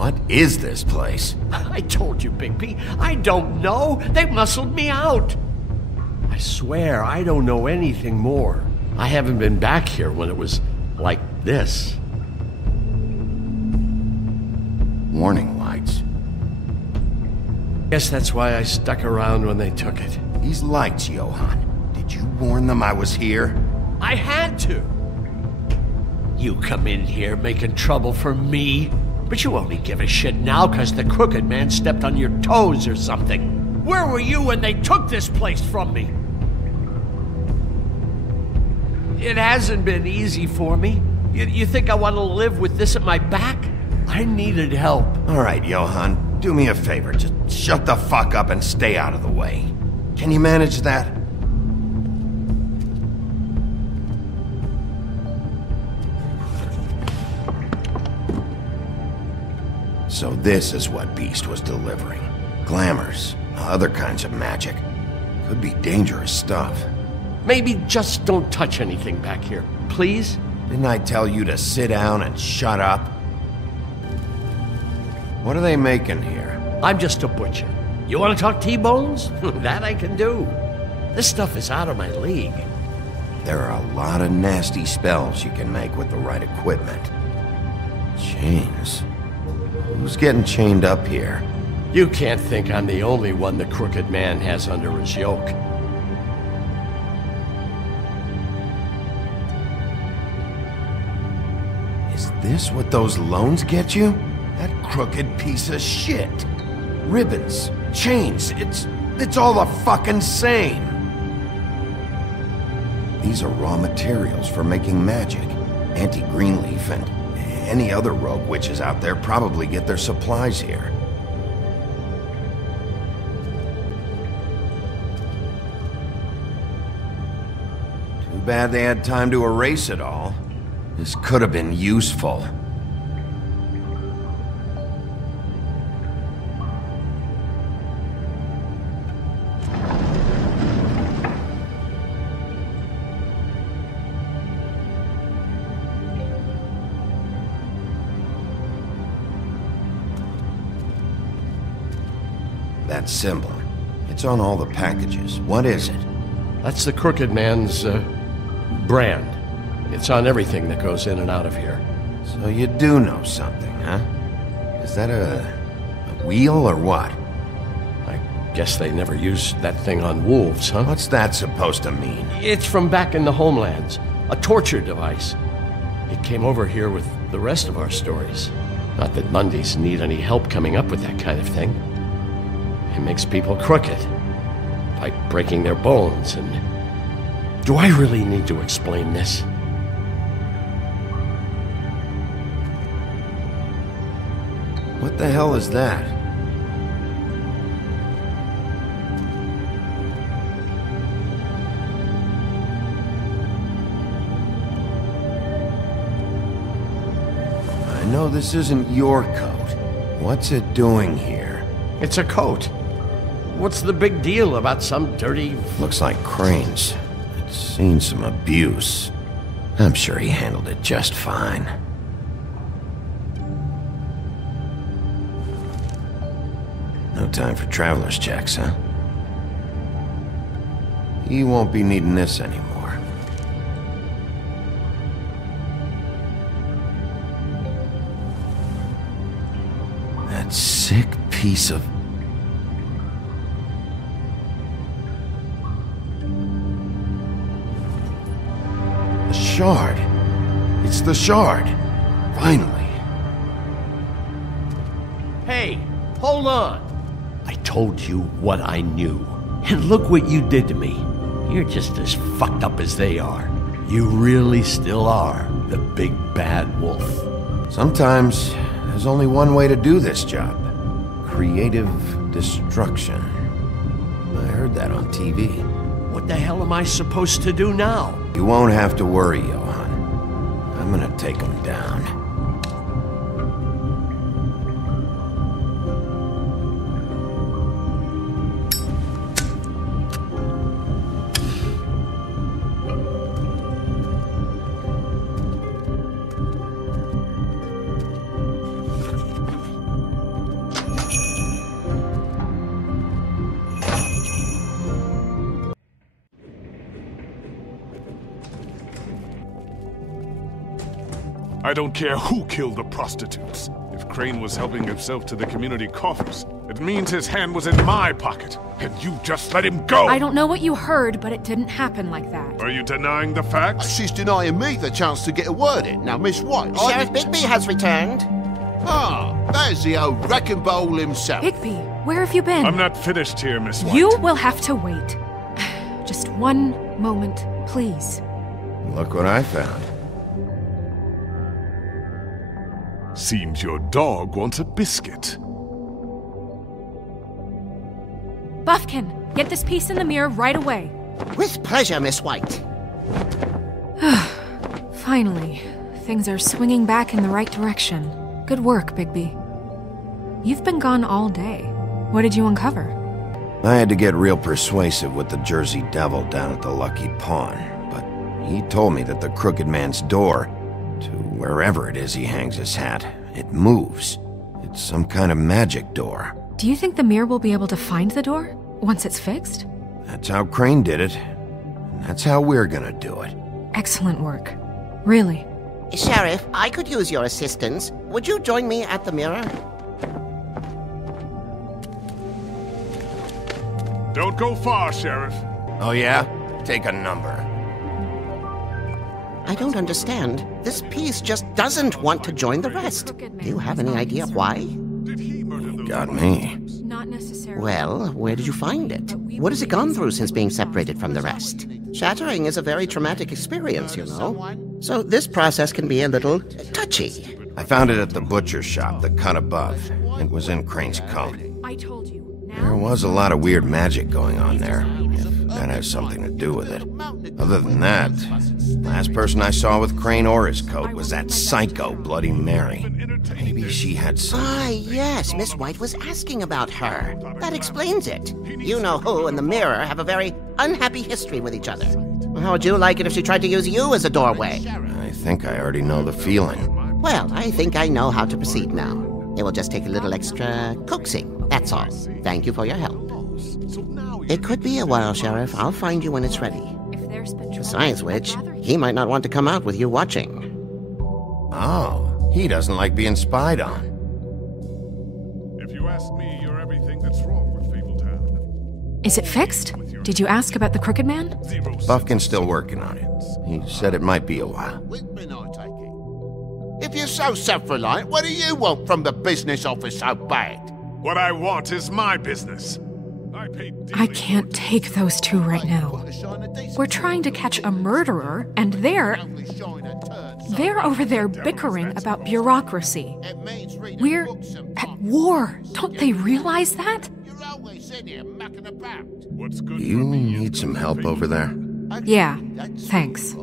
What is this place? I told you, Bigby. I don't know. They muscled me out. I swear I don't know anything more. I haven't been back here when it was like this. Warning lights. Guess that's why I stuck around when they took it. These lights, Johann. Did you warn them I was here? I had to. You come in here making trouble for me, but you only give a shit now because the Crooked Man stepped on your toes or something. Where were you when they took this place from me? It hasn't been easy for me. You think I want to live with this at my back? I needed help. All right, Johann, do me a favor. Just shut the fuck up and stay out of the way. Can you manage that? So this is what Beast was delivering. Glamours, other kinds of magic. Could be dangerous stuff. Maybe just don't touch anything back here, please? Didn't I tell you to sit down and shut up? What are they making here? I'm just a butcher. You want to talk T-bones? That I can do. This stuff is out of my league. There are a lot of nasty spells you can make with the right equipment. Chains. Who's getting chained up here? You can't think I'm the only one the Crooked Man has under his yoke. Is this what those loans get you? That crooked piece of shit. Ribbons, chains, it's all the fucking same. These are raw materials for making magic. Auntie Greenleaf and any other rogue witches out there probably get their supplies here. Too bad they had time to erase it all. This could have been useful. That symbol. It's on all the packages. What is it? That's the Crooked Man's, brand. It's on everything that goes in and out of here. So you do know something, huh? Is that a wheel or what? I guess they never used that thing on wolves, huh? What's that supposed to mean? It's from back in the homelands. A torture device. It came over here with the rest of our stories. Not that Mundies need any help coming up with that kind of thing. It makes people crooked. By breaking their bones and... Do I really need to explain this? What the hell is that? I know this isn't your coat. What's it doing here? It's a coat. What's the big deal about some dirty... Looks like Crane's. It's seen some abuse. I'm sure he handled it just fine. No time for traveler's checks, huh? He won't be needing this anymore. That sick piece of... The shard. It's the shard. Finally. Hey, hold on. I told you what I knew. And look what you did to me. You're just as fucked up as they are. You really still are the big bad wolf. Sometimes there's only one way to do this job. Creative destruction. I heard that on TV. What the hell am I supposed to do now? You won't have to worry, Johann. I'm gonna take him down. I don't care who killed the prostitutes. If Crane was helping himself to the community coffers, it means his hand was in my pocket, and you just let him go! I don't know what you heard, but it didn't happen like that. Are you denying the facts? She's denying me the chance to get a word in. Now, Miss White... Sheriff Bigby has returned. Ah, there's the old wrecking bowl himself. Bigby, where have you been? I'm not finished here, Miss White. You will have to wait. Just one moment, please. Look what I found. Seems your dog wants a biscuit. Buffkin, get this piece in the mirror right away. With pleasure, Miss White. Finally, things are swinging back in the right direction. Good work, Bigby. You've been gone all day. What did you uncover? I had to get real persuasive with the Jersey Devil down at the Lucky Pawn, but he told me that the Crooked Man's door, to wherever it is he hangs his hat, it moves. It's some kind of magic door. Do you think the mirror will be able to find the door once it's fixed? That's how Crane did it, and that's how we're gonna do it. Excellent work. Really. Sheriff, I could use your assistance. Would you join me at the mirror? Don't go far, Sheriff. Oh yeah? Take a number. I don't understand. This piece just doesn't want to join the rest. Do you have any idea why? Got me. Not necessarily. Well, where did you find it? What has it gone through since being separated from the rest? Shattering is a very traumatic experience, you know. So this process can be a little touchy. I found it at the butcher shop, the cut above. It was in Crane's coat. I told you. There was a lot of weird magic going on there, if that has something to do with it. Other than that, last person I saw with Crane or his coat was that psycho Bloody Mary. Maybe she had some... Ah, yes, Miss White was asking about her. That explains it. You know who and the mirror have a very unhappy history with each other. How would you like it if she tried to use you as a doorway? I think I already know the feeling. Well, I think I know how to proceed now. It will just take a little extra coaxing, that's all. Thank you for your help. It could be a while, Sheriff. I'll find you when it's ready. Besides which, he might not want to come out with you watching. Oh, he doesn't like being spied on. If you ask me, you're everything that's wrong with Fabletown. Is it fixed? Did you ask about the Crooked Man? Buffkin's still working on it. He said it might be a while. If you're so self-reliant, what do you want from the business office so bad? What I want is my business. I can't take those two right now. We're trying to catch a murderer, and they're over there bickering about bureaucracy. We're at war. Don't they realize that? You need some help over there? Yeah, thanks.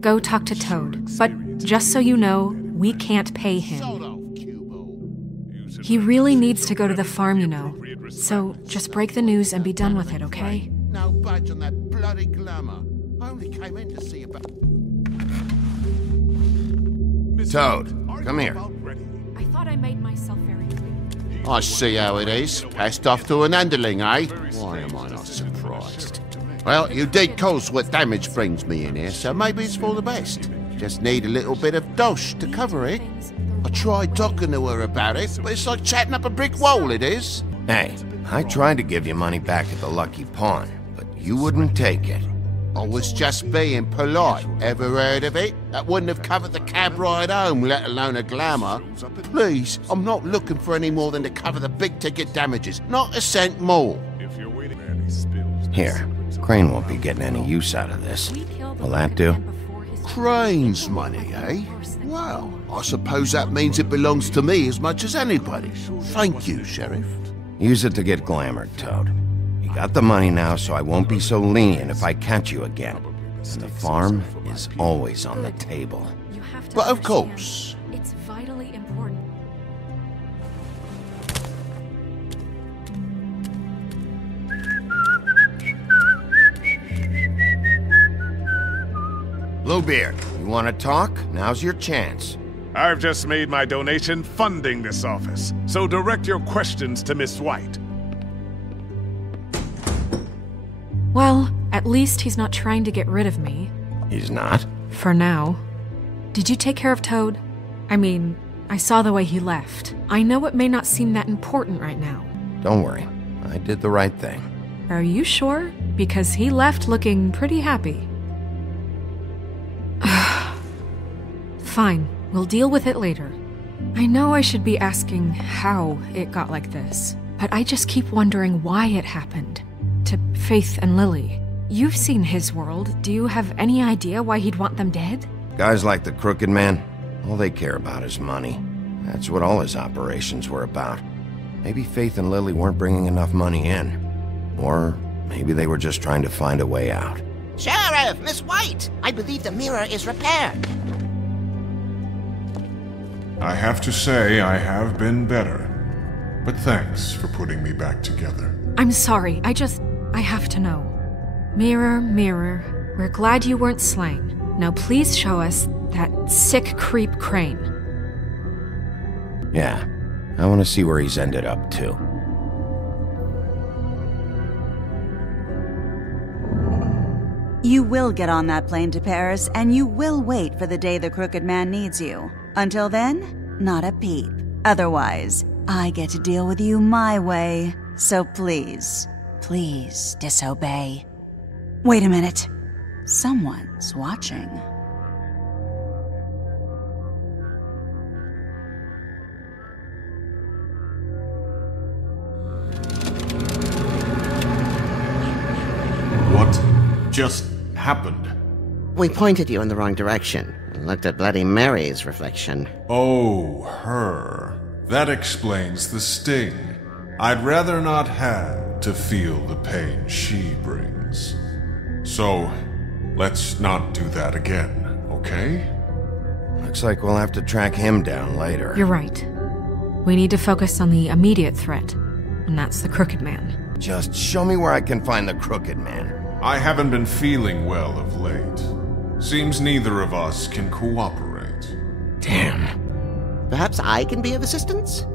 Go talk to Toad. But just so you know, we can't pay him. He really needs to go to the farm, you know. So just break the news and be done with it, okay? No budge on that bloody glamour. I only came in to see about... Toad, come here. I thought I made myself very clear. I see how it is. Passed off to an underling, eh? Why am I not surprised? Well, you did cause what damage brings me in here, so maybe it's for the best. Just need a little bit of dosh to cover it. I tried talking to her about it, but it's like chatting up a brick wall, it is. Hey, I tried to give you money back at the Lucky Pawn, but you wouldn't take it. I was just being polite. Ever heard of it? That wouldn't have covered the cab ride home, let alone a glamour. Please, I'm not looking for any more than to cover the big-ticket damages. Not a cent more. Here, Crane won't be getting any use out of this. Will that do? Crane's money, eh? Well, I suppose that means it belongs to me as much as anybody. Thank you, Sheriff. Use it to get glamored, Toad. You got the money now, so I won't be so lenient if I catch you again. And the farm is always on the table. But of course. It's vitally important. Bluebeard, you want to talk? Now's your chance. I've just made my donation funding this office, so direct your questions to Miss White. Well, at least he's not trying to get rid of me. He's not? For now. Did you take care of Toad? I mean, I saw the way he left. I know it may not seem that important right now. Don't worry. I did the right thing. Are you sure? Because he left looking pretty happy. Fine, we'll deal with it later. I know I should be asking how it got like this, but I just keep wondering why it happened. To Faith and Lily. You've seen his world. Do you have any idea why he'd want them dead? Guys like the Crooked Man, all they care about is money. That's what all his operations were about. Maybe Faith and Lily weren't bringing enough money in. Or maybe they were just trying to find a way out. Sheriff, Miss White! I believe the mirror is repaired. I have to say I have been better. But thanks for putting me back together. I'm sorry, I have to know. Mirror, mirror, we're glad you weren't slain. Now please show us that sick creep Crane. Yeah, I want to see where he's ended up, too. You will get on that plane to Paris, and you will wait for the day the Crooked Man needs you. Until then, not a peep. Otherwise, I get to deal with you my way. So please, please disobey. Wait a minute. Someone's watching. What just happened? We pointed you in the wrong direction and looked at Bloody Mary's reflection. Oh, her. That explains the sting. I'd rather not have to feel the pain she brings. So, let's not do that again, okay? Looks like we'll have to track him down later. You're right. We need to focus on the immediate threat, and that's the Crooked Man. Just show me where I can find the Crooked Man. I haven't been feeling well of late. Seems neither of us can cooperate. Damn. Perhaps I can be of assistance?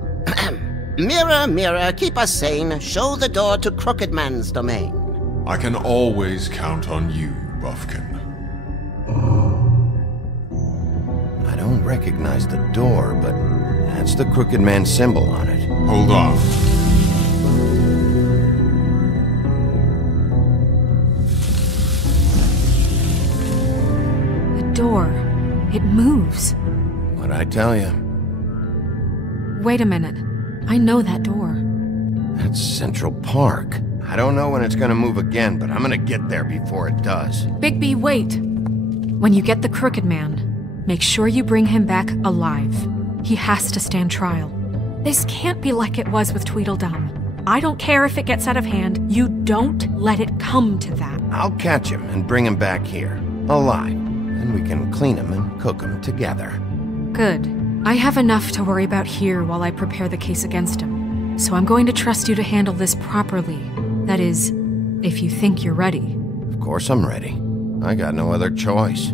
Mirror, mirror, keep us sane. Show the door to Crooked Man's domain. I can always count on you, Buffkin. I don't recognize the door, but that's the Crooked Man symbol on it. Hold on. The door. It moves. What'd I tell you? Wait a minute. I know that door. That's Central Park. I don't know when it's gonna move again, but I'm gonna get there before it does. Bigby, wait! When you get the Crooked Man, make sure you bring him back alive. He has to stand trial. This can't be like it was with Tweedledum. I don't care if it gets out of hand. You don't let it come to that. I'll catch him and bring him back here, alive. Then we can clean him and cook him together. Good. I have enough to worry about here while I prepare the case against him. So I'm going to trust you to handle this properly. That is, if you think you're ready. Of course I'm ready. I got no other choice.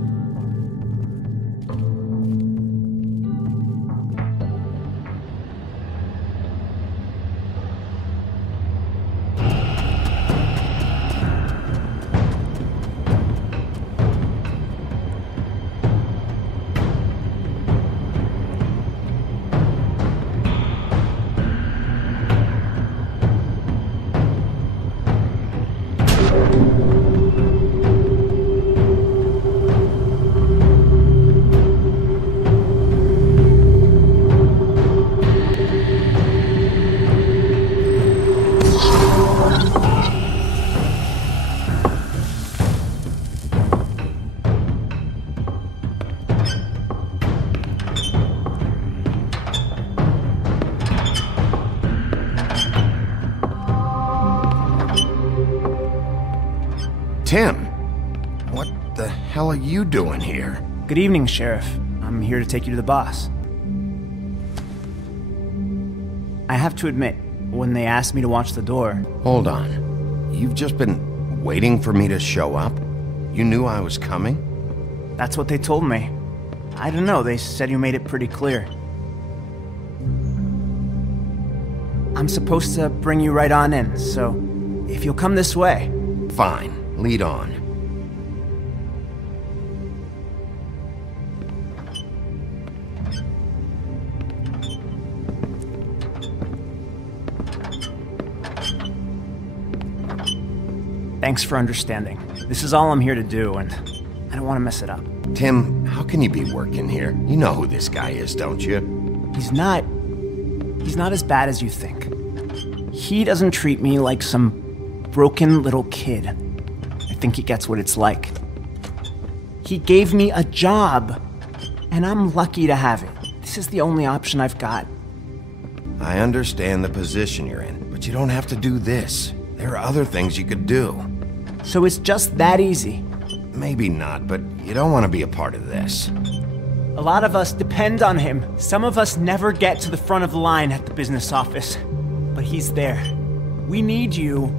Tim, what the hell are you doing here? Good evening, Sheriff. I'm here to take you to the boss. I have to admit, when they asked me to watch the door... Hold on. You've just been waiting for me to show up? You knew I was coming? That's what they told me. I don't know, they said you made it pretty clear. I'm supposed to bring you right on in, so if you'll come this way... Fine. Lead on. Thanks for understanding. This is all I'm here to do, and I don't want to mess it up. Tim, how can you be working here? You know who this guy is, don't you? He's not as bad as you think. He doesn't treat me like some broken little kid. I think he gets what it's like. He gave me a job, and I'm lucky to have it. This is the only option I've got. I understand the position you're in, but you don't have to do this. There are other things you could do. So it's just that easy? Maybe not, but you don't want to be a part of this. A lot of us depend on him. Some of us never get to the front of the line at the business office. But he's there. We need you,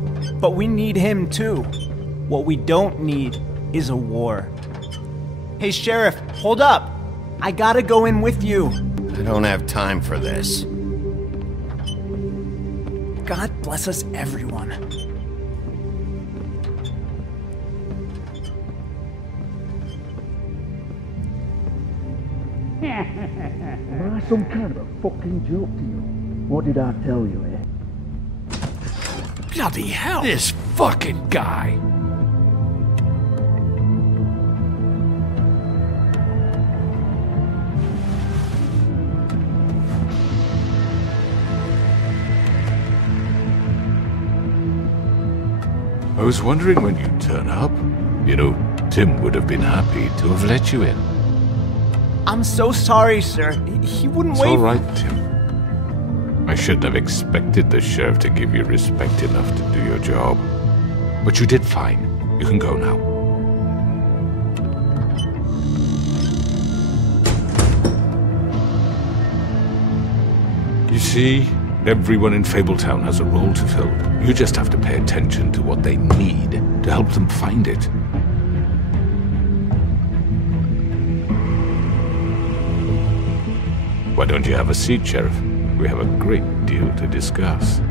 but we need him too. What we don't need is a war. Hey, Sheriff, hold up. I gotta go in with you. I don't have time for this. God bless us, everyone. Am I some kind of a fucking joke to you? What did I tell you, eh? Bloody hell! This fucking guy! I was wondering when you'd turn up. You know, Tim would have been happy to have let you in. I'm so sorry, sir. He wouldn't wait. It's all right, Tim. I shouldn't have expected the sheriff to give you respect enough to do your job. But you did fine. You can go now. You see, everyone in Fabletown has a role to fill. You just have to pay attention to what they need to help them find it. Why don't you have a seat, Sheriff? We have a great deal to discuss.